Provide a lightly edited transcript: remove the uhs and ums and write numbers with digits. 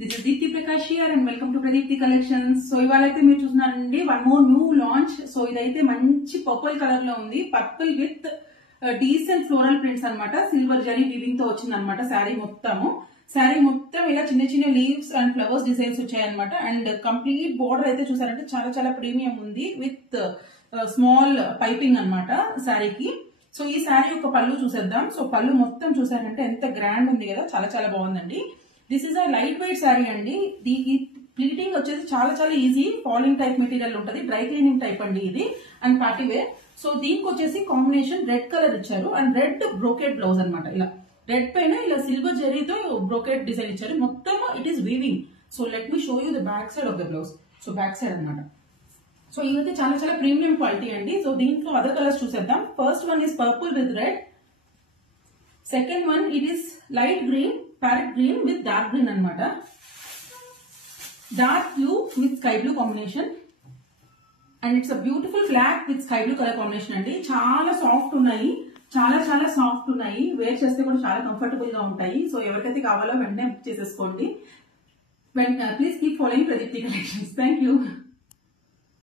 This is Deepthi Prakash here and welcome to Pradeepthi Collections. So ఇవాళైతే మీరు చూస్తున్నారండి one more new launch. So ఇదైతే మంచి purple colour లో ఉంది. Purple with decent floral prints అన్నమాట. Silver zari weaving తో వచ్చింది అనమాట శారీ మొత్తము. శారీ మొత్తం ఇలా చిన్న చిన్న లీవ్స్ అండ్ ఫ్లవర్స్ డిజైన్స్ వచ్చాయన్నమాట. అండ్ కంప్లీట్ బోర్డర్ అయితే చూసారంటే చాలా చాలా ప్రీమియం ఉంది విత్ స్మాల్ పైపింగ్ అన్నమాట శారీకి. సో ఈ శారీ యొక్క పళ్ళు చూసేద్దాం. సో పళ్ళు మొత్తం చూసారంటే ఎంత గ్రాండ్ ఉంది కదా, చాలా చాలా బాగుందండి. This is a light weight sari అండి. ఈ ప్లీటింగ్ వచ్చేసి చాలా చాలా ఈజీ, ఫాలింగ్ టైప్ మెటీరియల్ ఉంటుంది, డ్రై క్లీనింగ్ టైప్ అండి ఇది, అండ్ పార్టీ వేర్. సో దీనికి వచ్చేసి కాంబినేషన్ రెడ్ కలర్ ఇచ్చారు అండ్ రెడ్ బ్రోకెట్ బ్లౌజ్ అనమాట. ఇలా రెడ్ పైన ఇలా సిల్వర్ జరీతో బ్రోకెట్ డిజైన్ ఇచ్చారు. మొత్తం it is weaving. So let me show you the back side of the blouse. So back side అనమాట. సో ఇదైతే చాలా చాలా ప్రీమియం క్వాలిటీ అండి. సో దీంట్లో అదర్ కలర్స్ చూసేద్దాం. First one is purple with red. Second one it is light green, parrot green with dark green అనమాట. Dark blue with sky blue combination and it's a beautiful black with sky blue colour combination అండి. చాలా soft ఉన్నాయి, చాలా చాలా soft ఉన్నాయి. Wear చేస్తే కూడా చాలా కంఫర్టబుల్ గా ఉంటాయి. సో ఎవరికైతే కావాలో వెంటనే బుక్ చేసేసుకోండి. Please keep following Pradeepti collections. Thank you.